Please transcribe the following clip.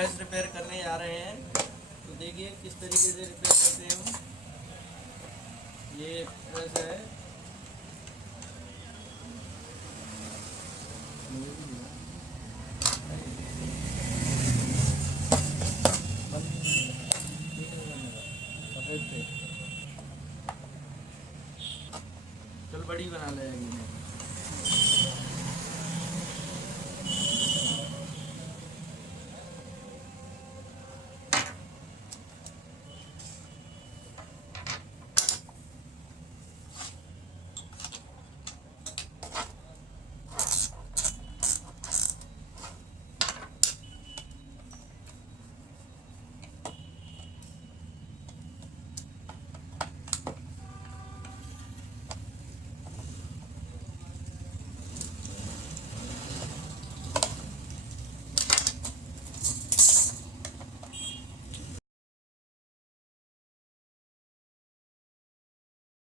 Press repair करने जा रहे हैं। तो देखिए किस तरीके से रिपेयर करते हैं हम। ये प्रेस है, चल बड़ी बना लेंगे।